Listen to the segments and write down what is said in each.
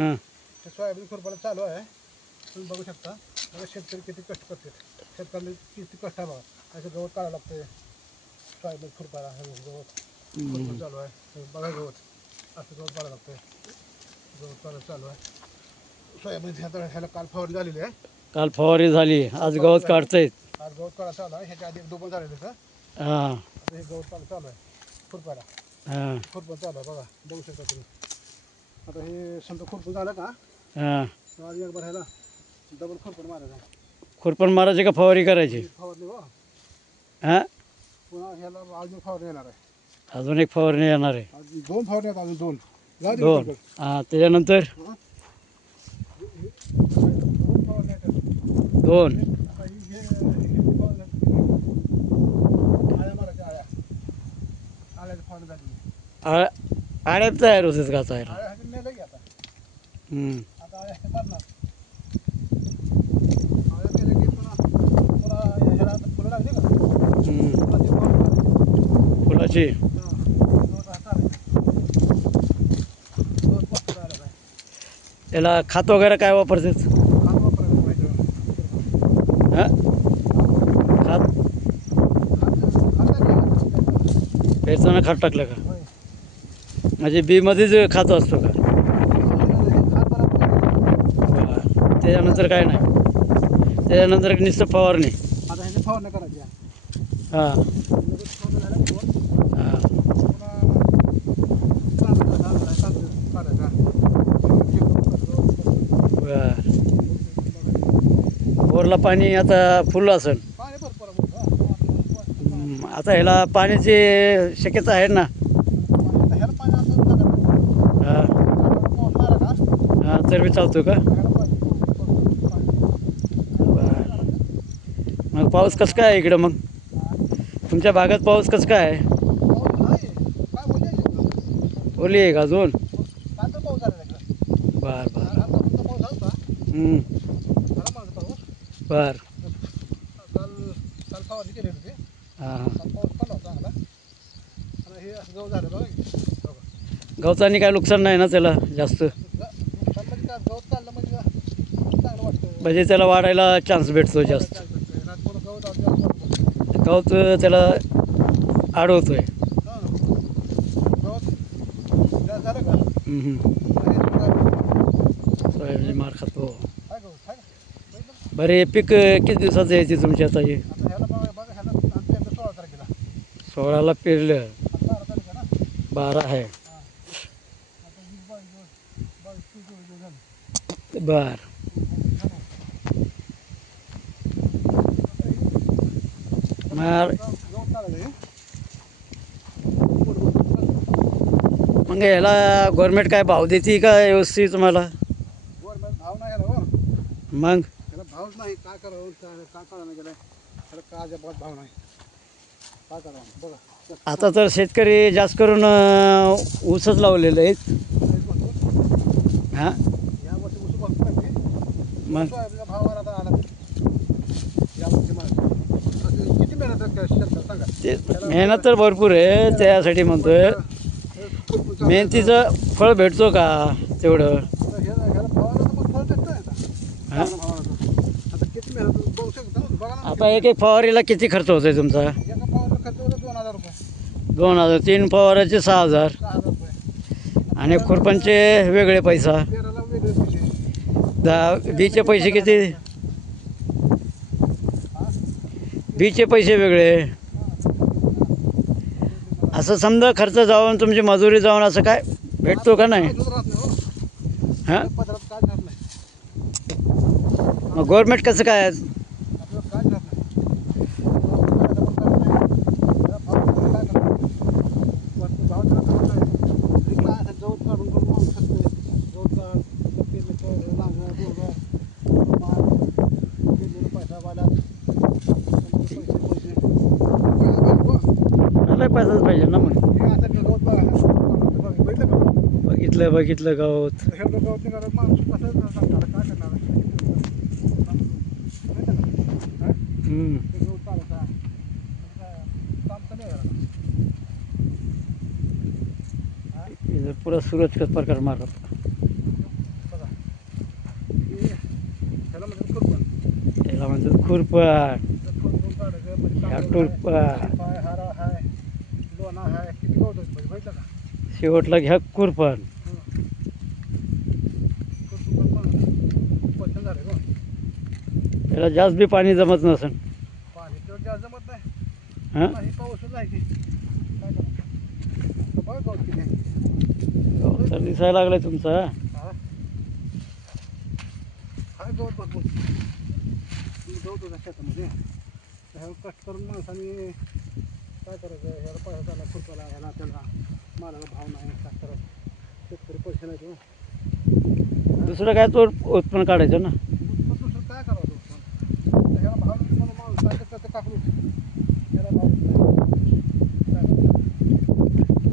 हां ते सोयाबीन खुरपायला चालू आहे. तुम्ही बघू शकता. बघा शेतकरी किती कष्ट करतात. शेतकऱ्यांना किती कष्ट आहे बघा. असं गवत काढायला लागतंय सोयाबीन खुरपायला. गवत खुरपण चालू आहे. बघा गवत असं गवत काढायला लागतंय. गवत काढायला चालू आहे. सोयाबीन ह्याला काल फवारणी झालेली आहे. काल फवारणी झाली, आज गवत काढतायत. आज गवत काढायला चालू आहे. ह्याच्या आधी 2 झालेलं का. हां आता हे गवत काढायला चालू आहे खुरपायला. हां खुरपण चालू आहे बघा. बघू शकता तुम्ही. आता हे समजा खुरपण झालं का हां आज एक बार ह्याला डबल खुरपण मारायचं. खुरपण मारायची का फवारणी करायची? फवारणी हो. हां पुन्हा ह्याला अजून फवारणी येणार आहे. अजून एक फवारणी येणार आहे. अजून 2 फवारणी आहेत. अजून 2 दोन हां त्याच्यानंतर 2 फवारणी आहेत. 2 आता ही आळ्या मारायच्या आळ्याची फवारणी झाली. आड्या तयार होतेच का तयार? आळ्या ह्याची नेलं की आता आळ्या हे मारणार. आळ्या केलं की पुन्हा ह्याला आता फुलं लागली का फुलाची फवारणी मारायची. फुलाची त्याला खत वगैरे काय वापरतात? हां खत पेरताना खत टाकलं का? म्हणजे बीमध्येच खात असतो का? त्याच्यानंतर काय नाही, त्याच्यानंतर नुसतं फवारणी. आता ह्याची फवारणी करायची. हां हां बरं. बोरला पाणी आता फुल असेल. पाणी भरपूर आता ह्याला पाण्याची शक्यता आहे ना? ह्याला पाणी असं हां पाऊस मारा का हां तर बी चालतो का? ह्याला पाणी. बरं. मग पाऊस कसं काय आहे इकडं? मग तुमच्या भागात पाऊस कसं काय आहे? पाऊस नाही काय बोलायचं. ओली आहे का अजून? काल तर पाऊस झाला इकडं. बरं बरं काल आमचा पाऊस झाला होता. झाला माझा पाऊस. बरं काल काल फवारणी केली होती. हां हां काल पाऊस पडला होता चांगला. आणि हे असं गवत झालं बघा की. बघा. गवतानी काय नुकसान नाही ना त्याला जास्त? नुकसान म्हणजे काय गवत काढलं म्हणजे चांगलं वाटतं. म्हणजे त्याला वाढायला चान्स भेटतो जास्त. रात पूर्ण गवत आधी वाटतं. गवत त्याला अडवतोय. हां गवत जास्त झालं का सोयाबीन मार खातो. काय गवत आहे का? बरे पीक किती दिवसाचं यायचे तुमच्या आता हे? आता ह्याला बघा ह्याला आमच्या इथं 16 तारखेला. 16ला पेरलं, आता 12 तारीख आहे ना. 12 आहे. हां आता 20 22 झालं. बर मग ह्याला गव्हर्नमेंट काय भाव देते का व्यवस्थित तुम्हाला? गव्हर्नमेंट भाव नाही याला हो. मग त्याला भावच नाही. काय करावं काय कळलं गेलं. त्याला काय अजिबात भाव नाही. काय करावं बघा. आता तर शेतकरी जास्त करून ऊसच लावलेले आहेत. हां या वर्षी ऊस भरपूर आहे. मग सोयाबीनचा भाव आता आला या वर्षी मला किती मेहनत आहे शेतकरी सांगा. ते मेहनत तर भरपूर आहे, त्यासाठी म्हणतोय मेहनतीचं फळ भेटतो का तेवढं? ह्याला भावाला तर मग फळ भेटतं आता. हां आता किती मेहनत बघू शकता बघा ना. आता एक फवारीला किती खर्च होतोय तुमचा? एका फवारीला खर्च होतो 2000 रुपये. 2000. 3 फवाराचे 6000 6000 रुपये. आणि खुरपणचे वेगळे पैसा. पेराला वेगळे पैसे. बीचे पैसे किती? बीचे पैसे वेगळे. असं समजा खर्च जाऊन तुमची मजुरी जाऊन असं काय भेटतो का नाही? हां पदरात काय झालं नाही. मग गव्हर्नमेंट कसं काय? आपल्याला काय झालं नाही. काय करणार? भाव त्याला कळत नाही. ते काय असं गवत काढून माणूस शकते. गवत काढ पेरलं नांगर दोघं माल पेरलेला पैसा वाला पैसे मला पैसाच पाहिजे ना. मग हे आता गवत बघा बघितलं का. बघितलं गवत. हे गवत निघालं माणूस कसं सांगणार काय करणार. ते गवत काढायचा काम कमी आहे. इधर पूरा सूरज का प्रकार मार रहा था. म्हणतात खुरपण खोदून काढायचं म्हणजे ह्या कांदूळ टुरपा आहे, पाय हारा आहे, लोणा आहे, किती गवत होतं म्हणजे माहिती का? शेवटला घ्या खुरपण. खूप पचन झालं गं. त्याला जास्त बी पाणी जमत नसेल. पाणी तेवढं जास्त जमत नाही. हां नाही पाऊसच नाही की काय करायचं? बघ गवत किती आहे. तर दिसायला लागलाय तुमचा. हा काय गवत भरपूर गवत होतं शेतामध्ये. ह्याला कष्ट करून माणसाने काय करायचं? ह्याला पैसा झाला खुरपाला, ह्याला त्याला मालाला भाव नाही. काय करायचं? शेतकरी पैसे नाही तो. दुसरं काय तो उत्पन्न काढायचं ना. दुसरं काय करावं तो पण? ह्याला भाव नाही म्हणून माणूस काय करतं काकूच. ह्याला भाव नाही. काय करायचं?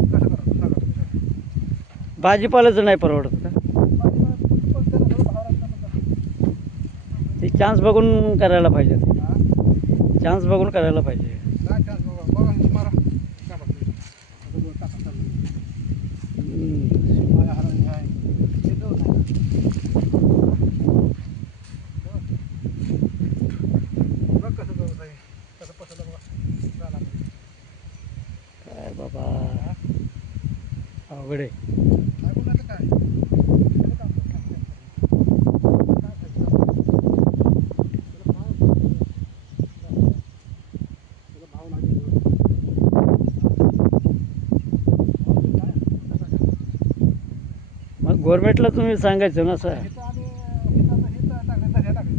कसं करावं सांगा तुम्ही. भाजीपाल्याचं नाही परवडत का? पण त्याला थोडं भाव लागतं म्हणतात. ते चान्स बघून करायला पाहिजे. ते हा? चान्स बघून करायला पाहिजे. काय चान्स बघा बघा मारा काय बघतो आता दोन टाका चाललं माझ्या हराळी आहे हे जाऊ नाही बघ कसं गवत आहे कसं पसरलं बघा झाला काय बाबा अवघड आहे. काय बोलायचं काय त्याला काम करतो. काय खायचं? त्याला भाव नाही मग गव्हर्नमेंटला तुम्ही सांगायचं ना सर. इथं आम्ही इथं टाकले धन्या टाकले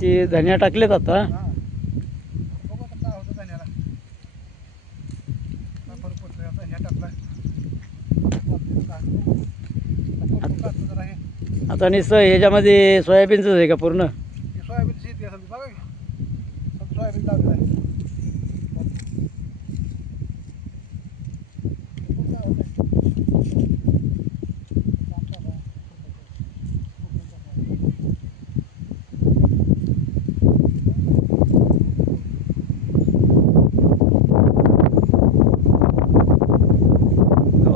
ते धनिया टाकलेत आता. हां बघू आता काय होतं धन्याला काय फरक पडतोय आता ह्या टाकला काढतो जरा हे आता नुसतं ह्याच्यामध्ये सोयाबीनचंच आहे का पूर्ण? सोयाबीन शेती असेल बघा की सोयाबीन लावलेलं आहे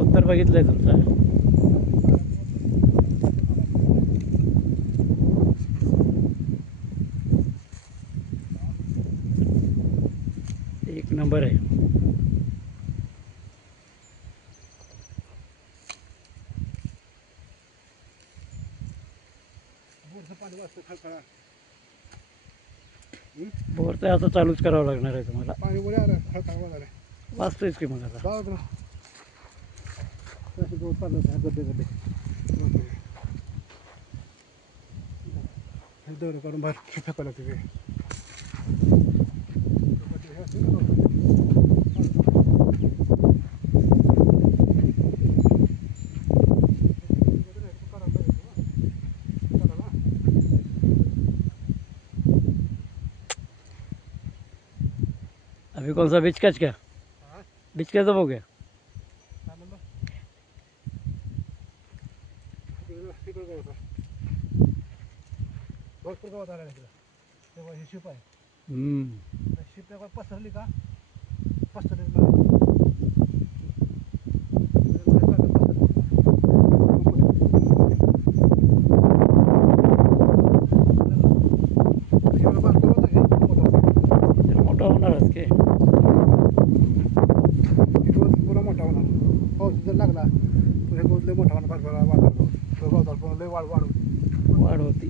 उत्तर बघितलंय तुमचं. एक नंबर आहे. बोरचं पाणी वाजतं खळखळा बोर तर आता चालूच करावं लागणार आहे तुम्हाला. पाणी वर आलं खळखळा वाजायला वाचतोयच की मग आता. बघा तुला कसं गवत चाललं होतं गड्डे गड्डे हे दौरं काढून बाहेर फेकावं लागते ते हे असते ना गवत. अभी कौन सा बीच कैच क्या? हा? बीच कैसा हो गया? काय म्हणलं? तिकडं गवत आहे. भरपूर गवत आलं इकडं तेव्हा ही शिप आहे शिप एकदा पसरली का पसरली मोठा होणारच की. पुरा मोठा होणार पाऊस जर लागला पुढे गवत लय मोठा होणार भरभरा वाढणार गवत लय वाढ वाढ होती.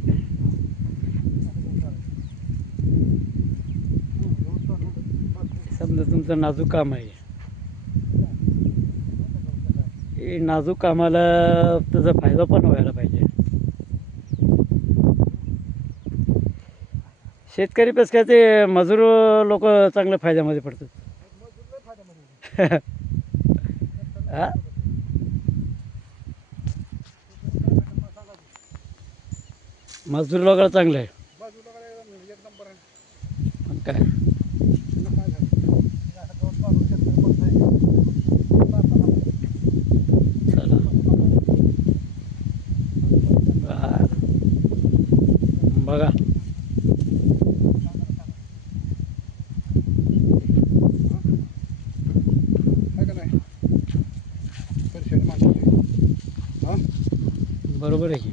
समजा तुमचं नाजूक काम आहे. हे नाजूक कामाला त्याचा फायदा पण व्हायला पाहिजे. शेतकरीपेक्षा ते मजूर लोक चांगल्या फायद्यामध्ये पडतात. हा? मजूर लोक चांगलं आहे. एक नंबर आहे मग काय चला बघा बरोबर आहे की.